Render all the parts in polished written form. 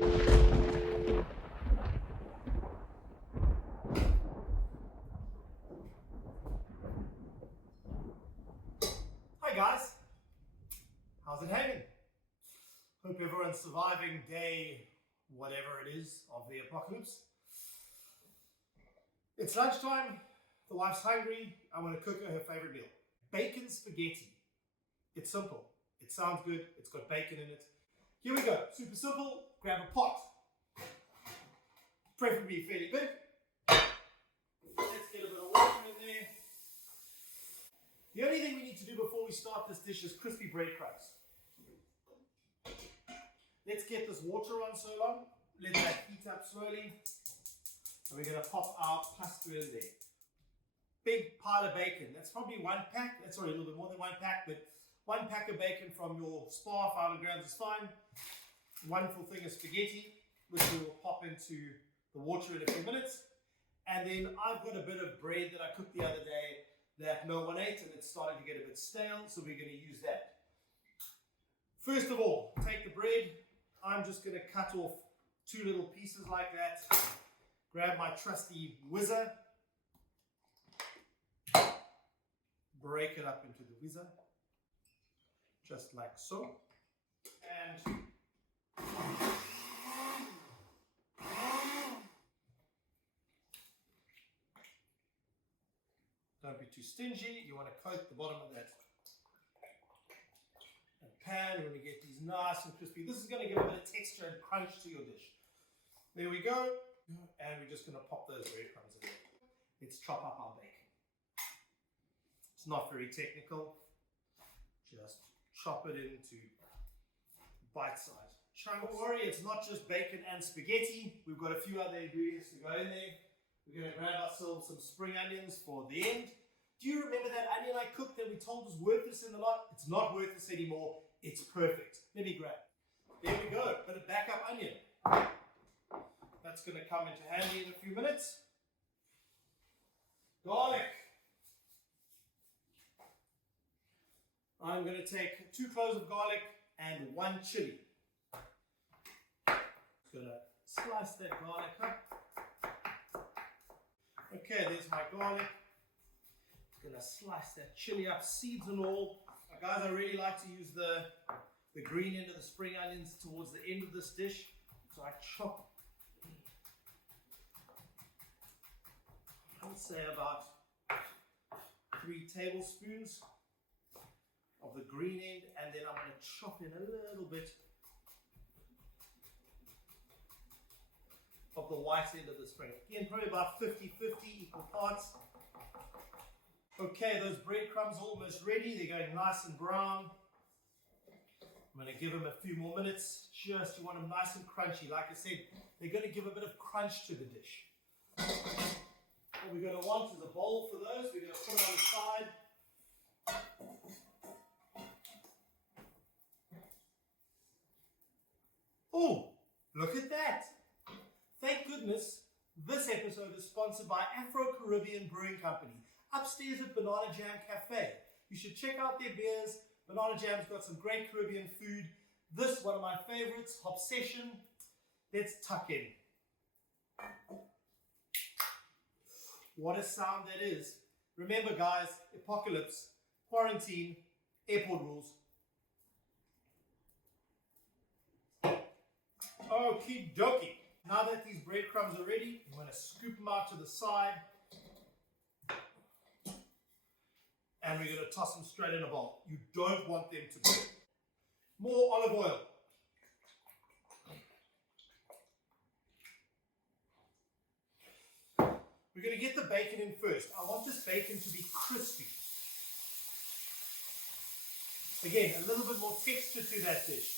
Hi guys, how's it hanging? Hope everyone's surviving day whatever it is of the apocalypse. It's lunchtime, the wife's hungry, I want to cook her favorite meal. Bacon spaghetti. It's simple, it sounds good, it's got bacon in it. Here we go, super simple, grab a pot. Preferably fairly big. Let's get a bit of water in there. The only thing we need to do before we start this dish is crispy breadcrumbs. Let's get this water on so long. Let that heat up slowly. And we're going to pop our pasta in there. Big pile of bacon. That's probably one pack. That's already a little bit more than one pack, but one pack of bacon from your Spar 500 grams is fine. One full thing of spaghetti, which we will pop into the water in a few minutes. And then I've got a bit of bread that I cooked the other day that no one ate and it's starting to get a bit stale, so we're going to use that. First of all, take the bread. I'm just going to cut off two little pieces like that. Grab my trusty whizzer. Break it up into the whizzer. Just like so. And don't be too stingy. You want to coat the bottom of that pan. You want to get these nice and crispy. This is going to give a bit of texture and crunch to your dish. There we go. And we're just going to pop those breadcrumbs in there. Let's chop up our bacon. It's not very technical. Just chop it into bite-sized chunks. Don't worry, it's not just bacon and spaghetti. We've got a few other ingredients to go in there. We're going to grab ourselves some spring onions for the end. Do you remember that onion I cooked that we told was worthless in the lot? It's not worthless anymore. It's perfect. Let me grab. There we go. Bit of backup onion. That's going to come into handy in a few minutes. Garlic. I'm going to take 2 cloves of garlic and 1 chili. Just going to slice that garlic up. Okay, there's my garlic. Just going to slice that chili up, seeds and all. Guys, I really like to use the green end of the spring onions towards the end of this dish. So I chop, I would say about 3 tablespoons of the green end, and then I'm going to chop in a little bit of the white end of the spring. Again, probably about 50-50 equal parts. Okay, those breadcrumbs are almost ready. They're going nice and brown. I'm going to give them a few more minutes. Just, you want them nice and crunchy. Like I said, they're going to give a bit of crunch to the dish. What we're going to want is a bowl for those. We're going to put them on the side. Oh, look at that. Thank goodness this episode is sponsored by Afro-Caribbean Brewing Company, upstairs at Banana Jam Cafe. You should check out their beers. Banana Jam's got some great Caribbean food. This, one of my favorites, Hobsession. Let's tuck in. What a sound that is. Remember guys, apocalypse, quarantine, airport rules. Okie dokie. Now that these breadcrumbs are ready, I'm going to scoop them out to the side. And we're going to toss them straight in a bowl. You don't want them to burn. More olive oil. We're going to get the bacon in first. I want this bacon to be crispy. Again, a little bit more texture to that dish.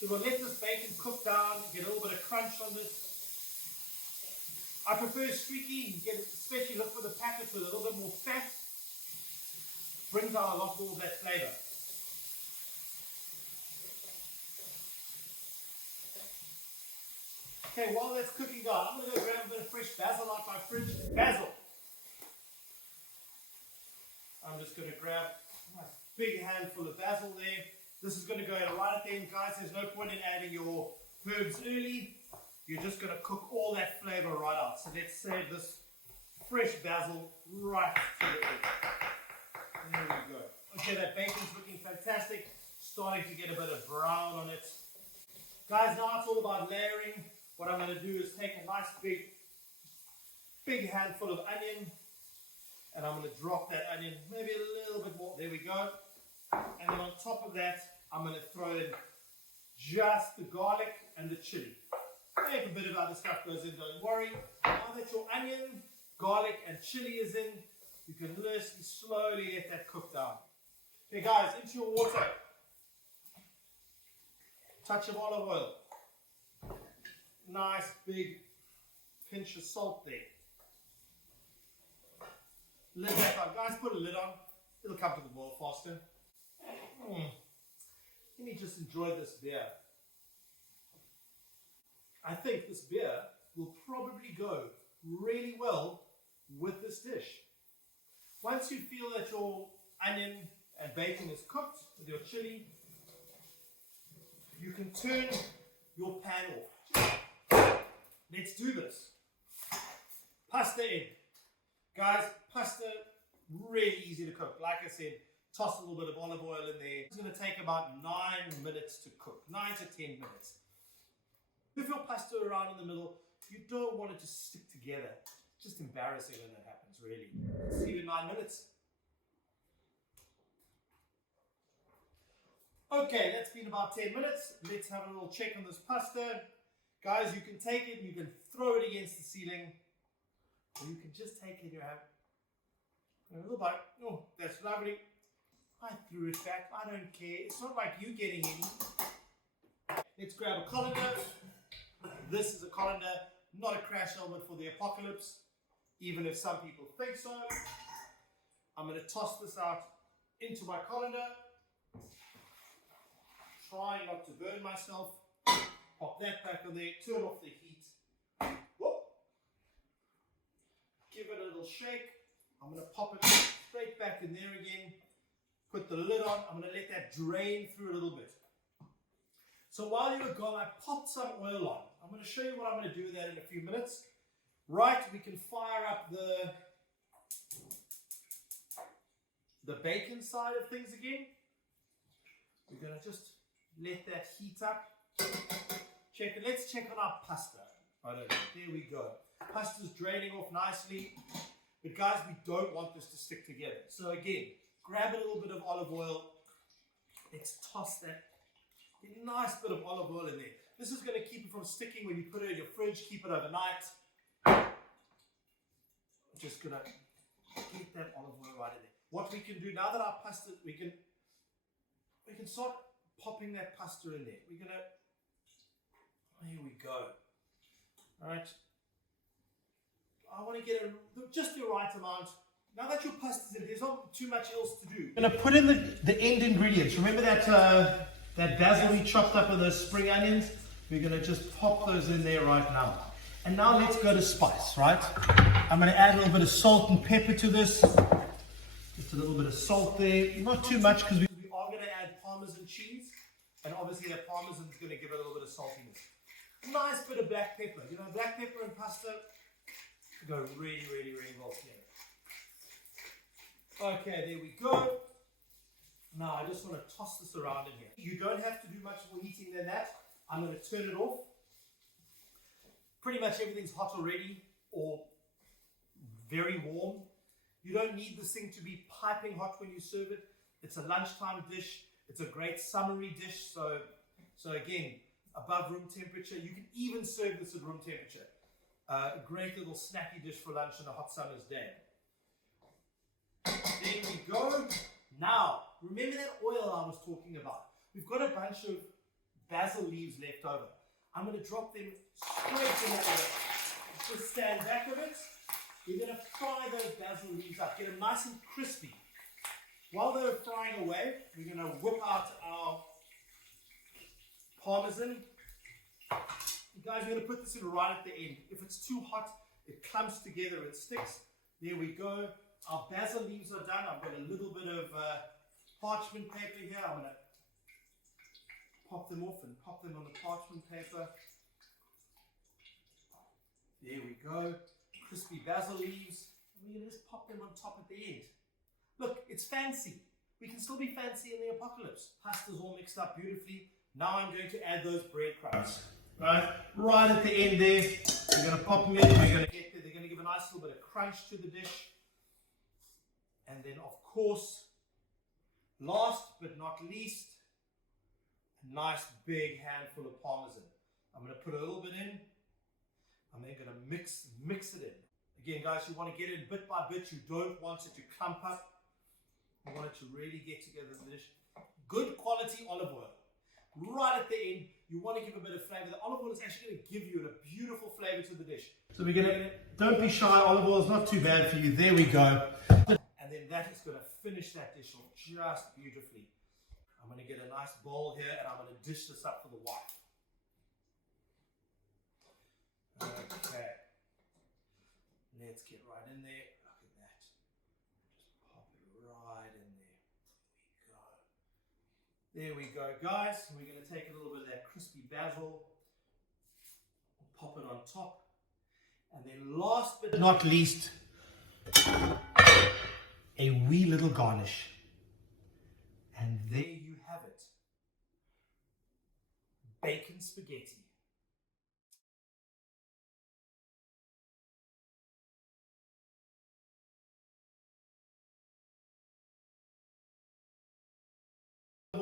So we'll let this bacon cook down, get a little bit of crunch on this. I prefer streaky, especially look for the packets with a little bit more fat. Brings out a lot more of that flavor. Okay, while that's cooking down, I'm going to go grab a bit of fresh basil out my fridge. Basil. I'm just going to grab a big handful of basil there. This is going to go right at the end, guys. There's no point in adding your herbs early. You're just going to cook all that flavor right out. So let's save this fresh basil right to the end. There we go. Okay, that bacon's looking fantastic. Starting to get a bit of brown on it. Guys, now it's all about layering. What I'm going to do is take a nice big handful of onion, and I'm going to drop that onion maybe a little bit more. There we go. And then on top of that, I'm going to throw in just the garlic and the chili. Maybe a bit of other stuff goes in, don't worry. Now that your onion, garlic, and chili is in, you can slowly let that cook down. Okay, guys, into your water. Touch of olive oil. Nice big pinch of salt there. Lid back on. Guys, put a lid on. It'll come to the boil faster. Let me just enjoy this beer. I think this beer will probably go really well with this dish. Once you feel that your onion and bacon is cooked with your chili, you can turn your pan off. Let's do this. Pasta in. Guys, pasta, really easy to cook. Like I said, toss a little bit of olive oil in there. It's going to take about 9 minutes to cook, 9 to 10 minutes. Move your pasta around in the middle. You don't want it to stick together. It's just embarrassing when that happens, really. See you in 9 minutes. Okay, that's been about 10 minutes. Let's have a little check on this pasta. Guys, you can take it, you can throw it against the ceiling, or you can just take it in your hand. A little bite. Oh, that's lovely. I threw it back. I don't care. It's not like you getting any. Let's grab a colander. This is a colander, not a crash helmet for the apocalypse, even if some people think so. I'm going to toss this out into my colander. Try not to burn myself. Pop that back on there. Turn off the heat. Whoop. Give it a little shake. I'm going to pop it straight back in there again. Put the lid on. I'm going to let that drain through a little bit. So while you were gone, I popped some oil on. I'm going to show you what I'm going to do with that in a few minutes. Right, we can fire up the bacon side of things again. We're going to just let that heat up. Check it. Let's check on our pasta. Right, there we go. Pasta's draining off nicely. But guys, we don't want this to stick together. So again, grab a little bit of olive oil. Let's toss that. Get a nice bit of olive oil in there. This is going to keep it from sticking when you put it in your fridge. Keep it overnight. I'm just going to get that olive oil right in there. What we can do now that our pasta, we can start popping that pasta in there. We're going to, here we go. All right. I want to get just the right amount. Now that your pasta's in, there's not too much else to do. I'm going to put in the end ingredients. Remember that basil we chopped up with those spring onions? We're going to just pop those in there right now. And now let's go to spice, right? I'm going to add a little bit of salt and pepper to this. Just a little bit of salt there. Not too much because we are going to add Parmesan cheese. And obviously that Parmesan is going to give it a little bit of saltiness. Nice bit of black pepper. You know, black pepper and pasta go really, really, really well together. Okay, there we go. Now I just want to toss this around in here. You don't have to do much more heating than that. I'm going to turn it off. Pretty much everything's hot already or very warm. You don't need this thing to be piping hot when you serve it. It's a lunchtime dish. It's a great summery dish. So again, above room temperature. You can even serve this at room temperature. A great little snacky dish for lunch on a hot summer's day. There we go. Now, remember that oil I was talking about? We've got a bunch of basil leaves left over. I'm going to drop them straight in that oil. Just stand back a bit. We're going to fry those basil leaves up. Get them nice and crispy. While they're frying away, we're going to whip out our Parmesan. Guys, we're going to put this in right at the end. If it's too hot, it clumps together and sticks. There we go. Our basil leaves are done. I've got a little bit of parchment paper here. I'm going to pop them off and pop them on the parchment paper. There we go. Crispy basil leaves. And we're going to just pop them on top at the end. Look, it's fancy. We can still be fancy in the apocalypse. Pasta's all mixed up beautifully. Now I'm going to add those breadcrumbs. Right at the end there. We're going to pop them in. They're going to give a nice little bit of crunch to the dish. And then, of course, last but not least, a nice big handful of Parmesan. I'm going to put a little bit in. I'm then going to mix it in. Again, guys, you want to get it bit by bit. You don't want it to clump up. You want it to really get together in the dish. Good quality olive oil. Right at the end, you want to give a bit of flavor. The olive oil is actually going to give you a beautiful flavor to the dish. So we're going to, don't be shy, olive oil is not too bad for you. There we go. And then that is going to finish that dish off just beautifully. I'm going to get a nice bowl here and I'm going to dish this up for the wife. Okay. Let's get right in there. Look at that. Just pop it right in there. There we go, guys. We're going to take a little bit of that crispy basil, pop it on top, and then last but not least, a wee little garnish. And there you have it. Bacon spaghetti.